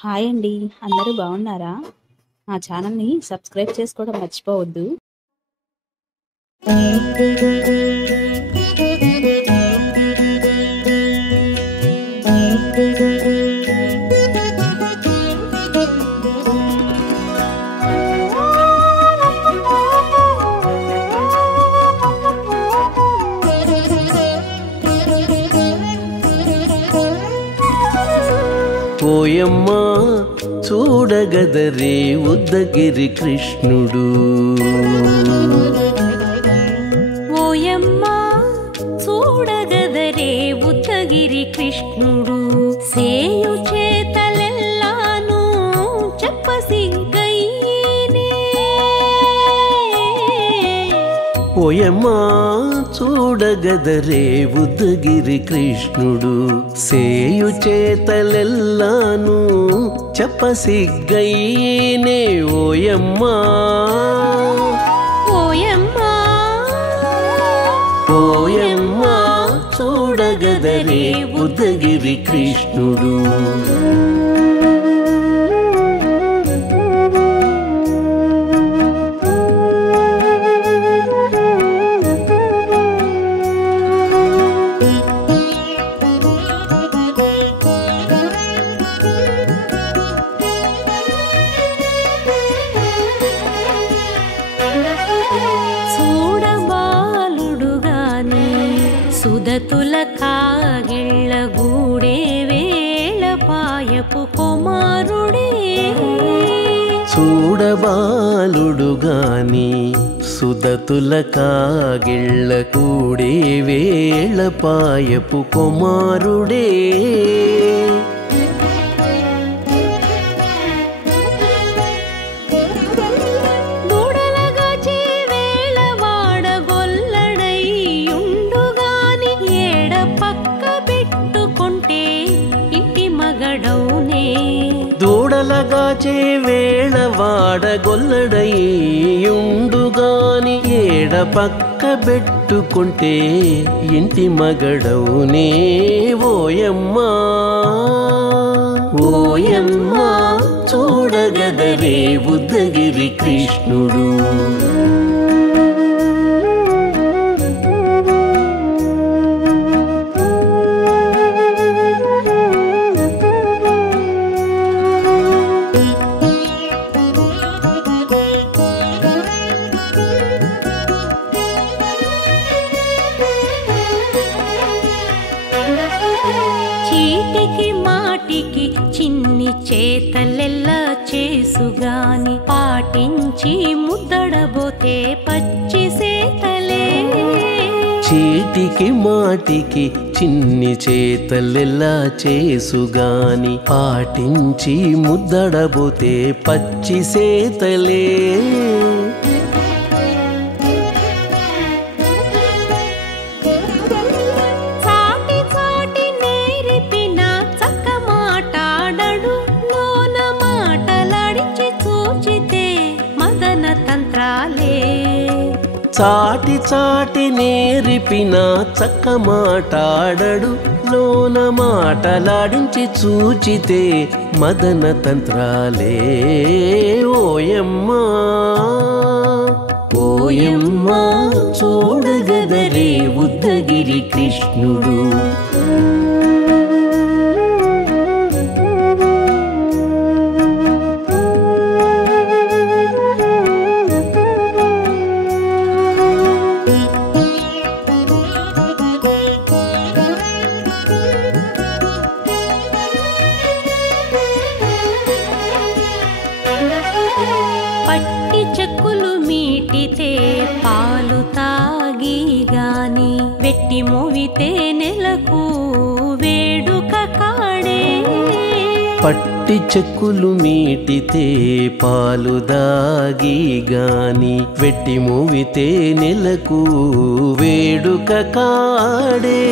Hi అండి. అందరూ బాగున్నారా? మా ఛానల్‌ని సబ్స్క్రైబ్ చేసుకోవడం మర్చిపోవద్దు. ఓయమ్మా చూడగదరే ఉద్దగిరి కృష్ణుడు. ఓయమ్మా చూడగదరే ఉద్దగిరి కృష్ణుడు. సేయు చేతలెల్లాను చెప్పసిగ్గయ్యేనే. ఓయమ్మా చూడగదరే ఉద్దగిరి కృష్ణుడు. సేయు చేతలెల్లాను చెప్పసిగ్గయ్యేనే. ఓయమ్మా ఓయమ్మా ఓయమ్మా చూడగదరే ఉద్దగిరి కృష్ణుడు. సుదతుల కాగిళ్ళ గూడే వేళ పాయపు కుమారుడే. చూడబాలుడు గాని సుదతుల కాగిళ్ళ కూడే వేళ పాయపు కుమారుడే. దూడలగాచే వేళ వాడగొల్లడయ్యుండుగాని ఏడ పక్క పెట్టుకుంటే ఇంటి మగడవునే. ఓయమ్మా ఓయమ్మా చూడగదరే ఉద్దగిరి కృష్ణుడు. చీటికి మాటికి చిన్ని చేతలెల్లా చేసుగాని పాటించి ముద్దడబోతే పచ్చి సేతలే. చీటికి మాటికి చిన్ని చేతలెల్లా చేసుగాని పాటించి ముద్దడబోతే పచ్చి సేతలే. చాటి చాటి నేర్పిన చక్క మాటాడడు లోన మాటలాడించి చూచితే మదన తంత్రాలే. ఓయమ్మా ఓయమ్మా చూడగదరే ఉద్దగిరి కృష్ణుడు. పట్టి చెక్కులు మీటితే పాలు తాగి గాని వెట్టి మోవితే నెలకు వేడుక కాడే. పట్టి చెక్కులు మీటితే పాలు దాగి గాని వెట్టి మోవితే నెలకు వేడుక కాడే.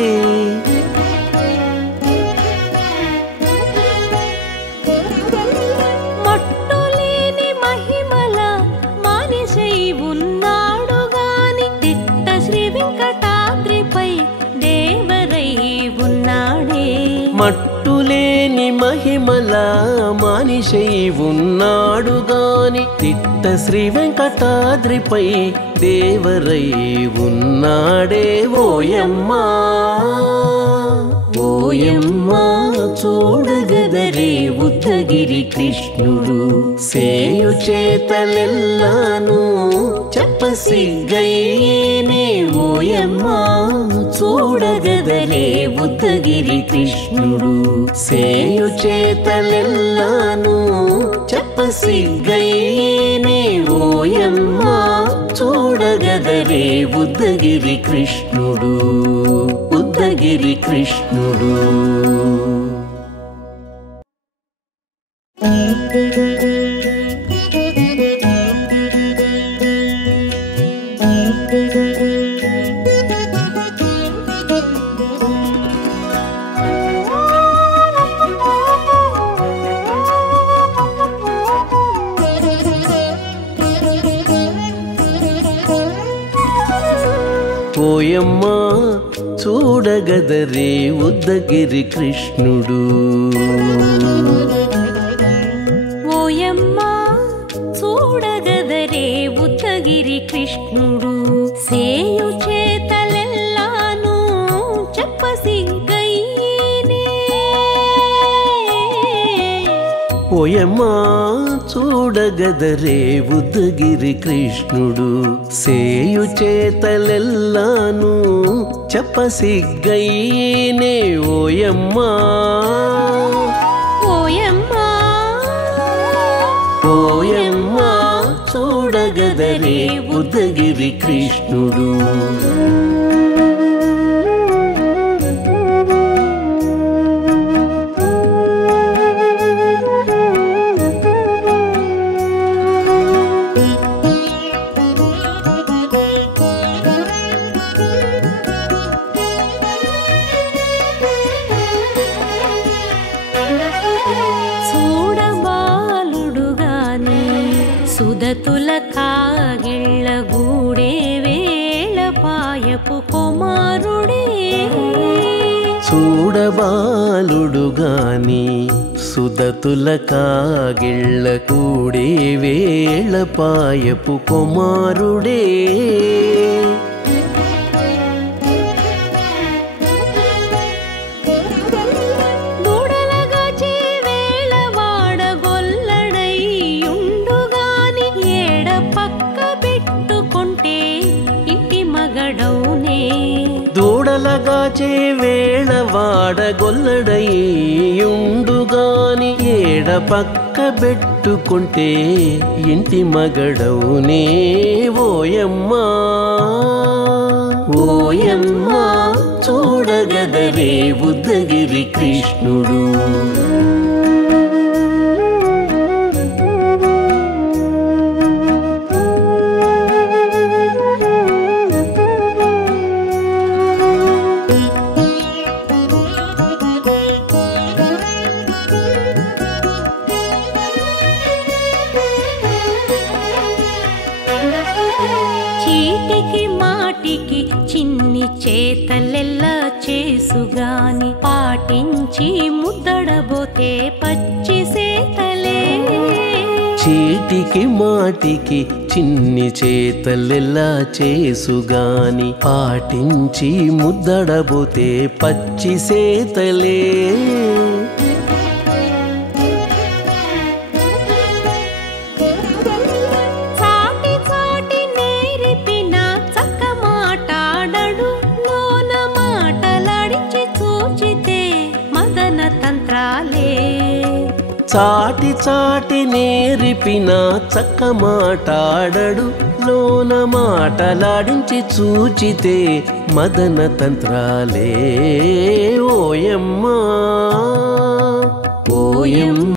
మట్టులేని మహిమల వేళలా మనిషై ఉన్నాడు గాని తిట్ట శ్రీ వెంకటాద్రిపై దేవరై ఉన్నాడే ఓయమ్మా ఓయమ్మా చూడగదరే ఉద్దగిరి కృష్ణుడు సేయు చేతలెల్లాను చెప్పసిగ్గయ్యేనే ఓయమ్మా చూడగదరే ఉద్దగిరి కృష్ణుడు సేయు చేతలెల్లాను చెప్పసిగ్గయ్యేనే ఓయమ్మా చూడగదరే ఉద్దగిరి కృష్ణుడు ఉద్దగిరి కృష్ణుడు ఓయమ్మా చూడగదరే ఉద్దగిరి కృష్ణుడు ఓయమ్మా చూడగదరే ఉద్దగిరి కృష్ణుడు సేయు చేతలెల్లాను చెప్పసిగ్గయ్యేనే ఓయమ్మా చూడగదరే ఉద్దగిరి కృష్ణుడు సేయు చేతలెల్లాను చెప్పసిగ్గయ్యేనే ఓయమ్మా ఓయమ్మా ఓయమ్మా చూడగదరే ఉద్దగిరి కృష్ణుడు సుదతుల కాగిళ్ళ గూడే వేళ పాయపు కుమారుడే చూడబాలుడు గాని సుదతుల కాగిళ్ళ కూడే వేళ పాయపు కుమారుడే దూడలగాచే వేళ వాడగొల్లడయ్యుండుగాని ఏడ పక్క పెట్టుకుంటే ఇంటి మగడవునే ఓయమ్మా ఓయమ్మా చూడగదరే ఉద్దగిరి కృష్ణుడు చీటికి మాటికి చిన్ని చేతలెల్లా చేసుగాని పాటించి ముద్దడబోతే పచ్చి సేతలే చీటికి మాటికి చిన్ని చేతలెల్లా చేసుగాని పాటించి ముద్దడబోతే పచ్చి సేతలే చాటి చాటి నేరిపిన చక్క మాటాడడు లోన మాటలాడించి చూచితే మదన తంత్రాలే ఓయమ్మా ఓయమ్మ